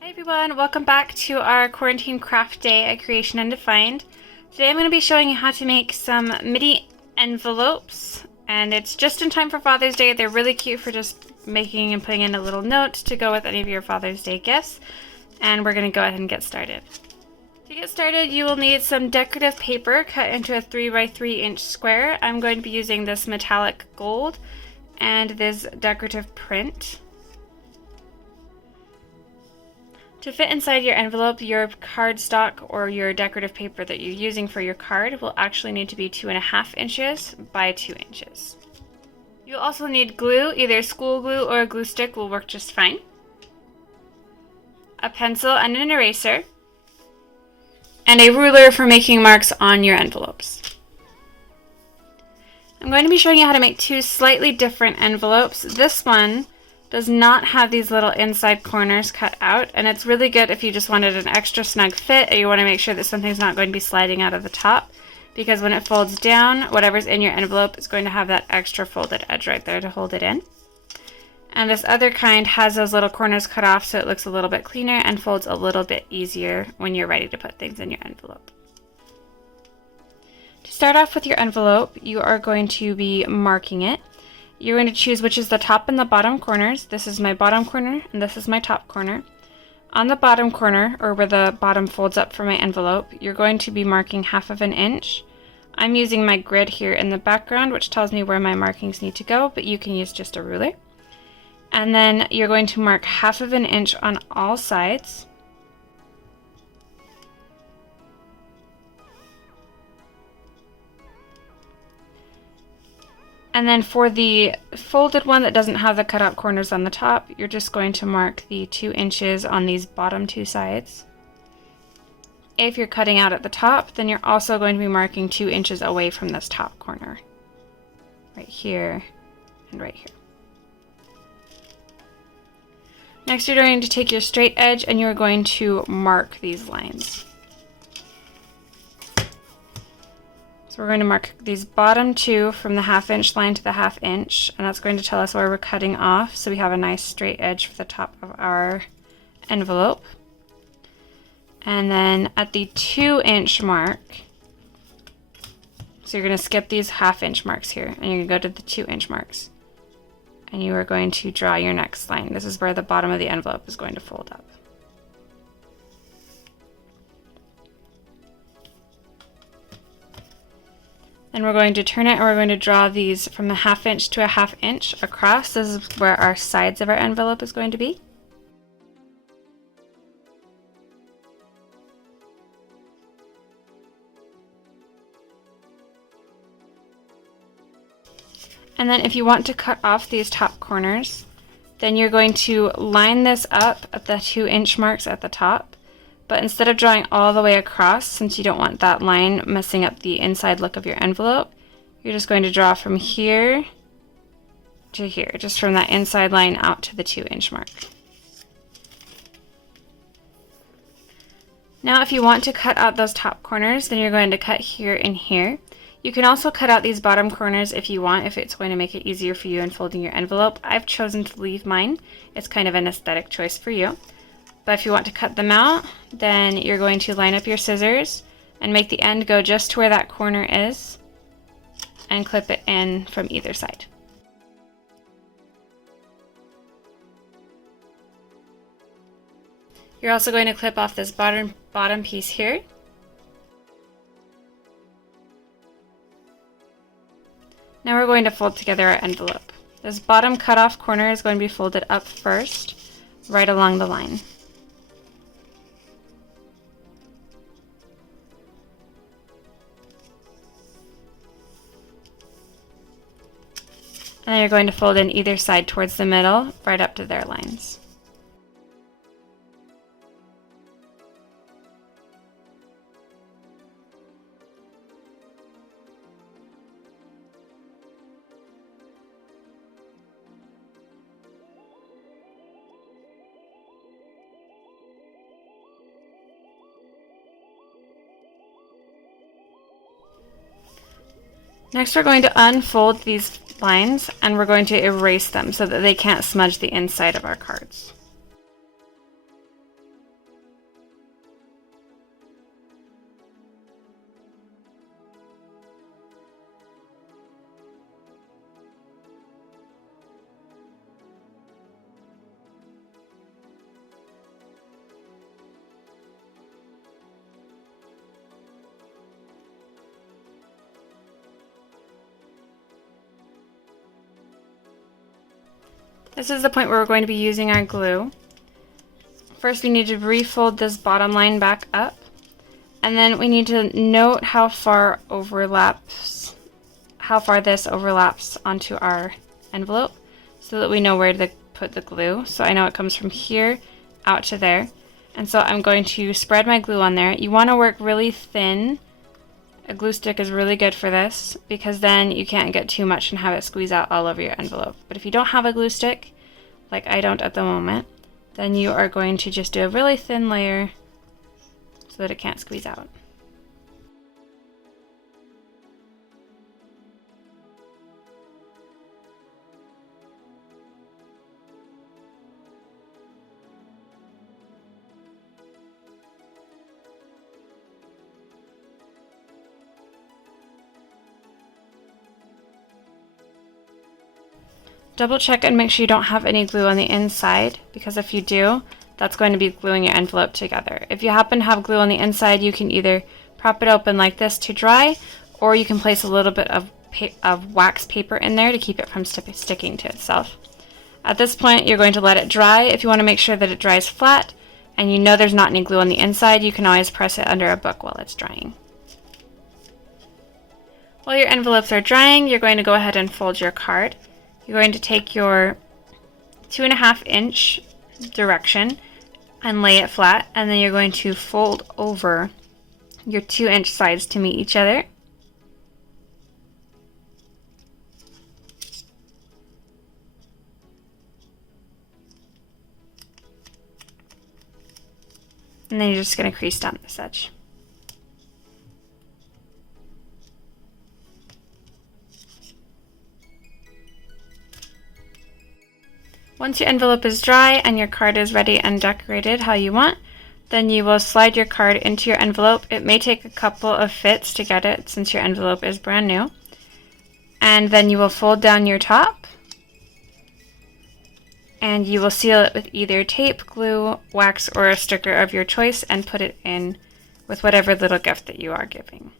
Hi everyone, welcome back to our quarantine craft day at Creation Undefined. Today I'm going to be showing you how to make some midi envelopes, and it's just in time for Father's Day. They're really cute for just making and putting in a little note to go with any of your Father's Day gifts, and we're going to go ahead and get started. To get started, you will need some decorative paper cut into a 3x3 inch square. I'm going to be using this metallic gold and this decorative print. To fit inside your envelope, your cardstock or your decorative paper that you're using for your card will actually need to be 2.5 inches by 2 inches. You'll also need glue, either school glue or a glue stick will work just fine, a pencil and an eraser, and a ruler for making marks on your envelopes. I'm going to be showing you how to make two slightly different envelopes. This one does not have these little inside corners cut out, and it's really good if you just wanted an extra snug fit or you want to make sure that something's not going to be sliding out of the top, because when it folds down, whatever's in your envelope is going to have that extra folded edge right there to hold it in. And this other kind has those little corners cut off so it looks a little bit cleaner and folds a little bit easier when you're ready to put things in your envelope. To start off with your envelope, you are going to be marking it. You're going to choose which is the top and the bottom corners. This is my bottom corner and this is my top corner. On the bottom corner, or where the bottom folds up for my envelope, you're going to be marking 1/2 inch. I'm using my grid here in the background, which tells me where my markings need to go, but you can use just a ruler. And then you're going to mark 1/2 inch on all sides. And then for the folded one that doesn't have the cutout corners on the top, you're just going to mark the 2 inches on these bottom two sides. If you're cutting out at the top, then you're also going to be marking 2 inches away from this top corner. Right here and right here. Next, you're going to take your straight edge and you're going to mark these lines. We're going to mark these bottom two from the 1/2 inch line to the 1/2 inch, and that's going to tell us where we're cutting off, so we have a nice straight edge for the top of our envelope. And then at the 2 inch mark, so you're going to skip these 1/2 inch marks here, and you're going to go to the 2 inch marks. And you are going to draw your next line. This is where the bottom of the envelope is going to fold up. Then we're going to turn it and we're going to draw these from the 1/2 inch to a 1/2 inch across. This is where our sides of our envelope is going to be. And then if you want to cut off these top corners, then you're going to line this up at the 2 inch marks at the top. But instead of drawing all the way across, since you don't want that line messing up the inside look of your envelope, you're just going to draw from here to here, just from that inside line out to the 2 inch mark. Now if you want to cut out those top corners, then you're going to cut here and here. You can also cut out these bottom corners if you want, if it's going to make it easier for you in folding your envelope. I've chosen to leave mine. It's kind of an aesthetic choice for you. But if you want to cut them out, then you're going to line up your scissors and make the end go just to where that corner is and clip it in from either side. You're also going to clip off this bottom piece here. Now we're going to fold together our envelope. This bottom cutoff corner is going to be folded up first, right along the line. And then you're going to fold in either side towards the middle, right up to their lines. Next, we're going to unfold these lines and we're going to erase them so that they can't smudge the inside of our cards. This is the point where we're going to be using our glue. First, we need to refold this bottom line back up. And then we need to note how far this overlaps onto our envelope so that we know where to put the glue. So I know it comes from here out to there. And so I'm going to spread my glue on there. You want to work really thin. A glue stick is really good for this because then you can't get too much and have it squeeze out all over your envelope. But if you don't have a glue stick, like I don't at the moment, then you are going to just do a really thin layer so that it can't squeeze out. Double check and make sure you don't have any glue on the inside, because if you do, that's going to be gluing your envelope together. If you happen to have glue on the inside, you can either prop it open like this to dry, or you can place a little bit of wax paper in there to keep it from sticking to itself. At this point, you're going to let it dry. If you want to make sure that it dries flat, and you know there's not any glue on the inside, you can always press it under a book while it's drying. While your envelopes are drying, you're going to go ahead and fold your card. You're going to take your 2.5 inch direction and lay it flat, and then you're going to fold over your 2 inch sides to meet each other. And then you're just going to crease down this edge. Once your envelope is dry and your card is ready and decorated how you want, then you will slide your card into your envelope. It may take a couple of fits to get it since your envelope is brand new. And then you will fold down your top and you will seal it with either tape, glue, wax, or a sticker of your choice and put it in with whatever little gift that you are giving.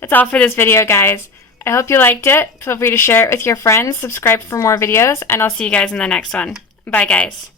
That's all for this video, guys. I hope you liked it. Feel free to share it with your friends, subscribe for more videos, and I'll see you guys in the next one. Bye, guys.